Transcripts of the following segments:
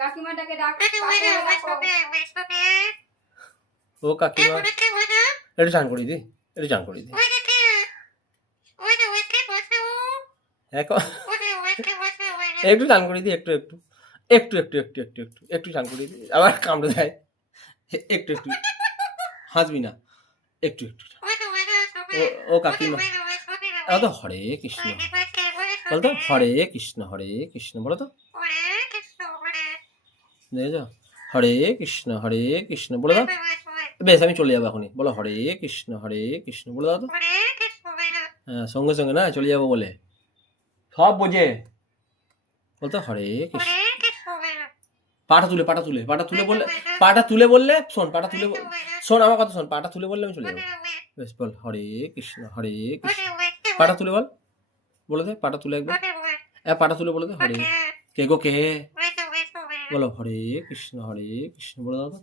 কাকিমাটাকে ডাক। ও কাকিমা একটু চান করি দি, একটু চান করি দি। একটু চান করি দি, একটু একটু একটু একটু একটু একটু একটু একটু চান করি দি, আবার কামড়ে দেয়। একটু একটু হাসবি না, একটু একটু। ও কাকিমা তো হরে কৃষ্ণ বলতো, হরে কৃষ্ণ বলো তো, দেখেছ, হরে কৃষ্ণ বলে দাও। বেশ আমি চলে যাবো এখনই, বলো হরে কৃষ্ণ বলে দাও তো। হ্যাঁ সঙ্গে সঙ্গে না চলে যাবো বলে, সব বোঝে। বলতো হরে কৃষ্ণ, পাটা তুলে বললে, শোন আমার কথা শোন, পাটা তুলে বললে আমি চলে যাবো। বেশ বল হরে কৃষ্ণ পাটা তুলে বলে দে, পাটা তুলে একবার, পাটা তুলে বলে দে হরে। কে গো কে? বলো হরে কৃষ্ণ বলে দাও তো।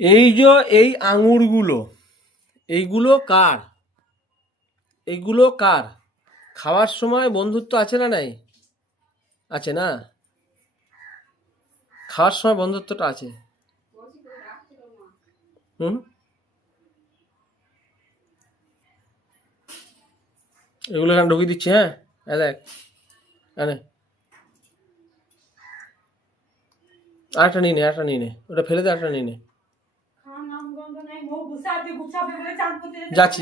এই যে এই আঙুরগুলো, এইগুলো কার? খাওয়ার সময় বন্ধুত্ব আছে না নাই? আছে না? খাওয়ার সময় বন্ধুত্বটা আছে। এগুলো এখানে ঢুকিয়ে দিচ্ছি। হ্যাঁ দেখ, আরেকটা নিয়ে নে, ওটা ফেলে দে, আরেকটা নিয়ে নে। যাচ্ছি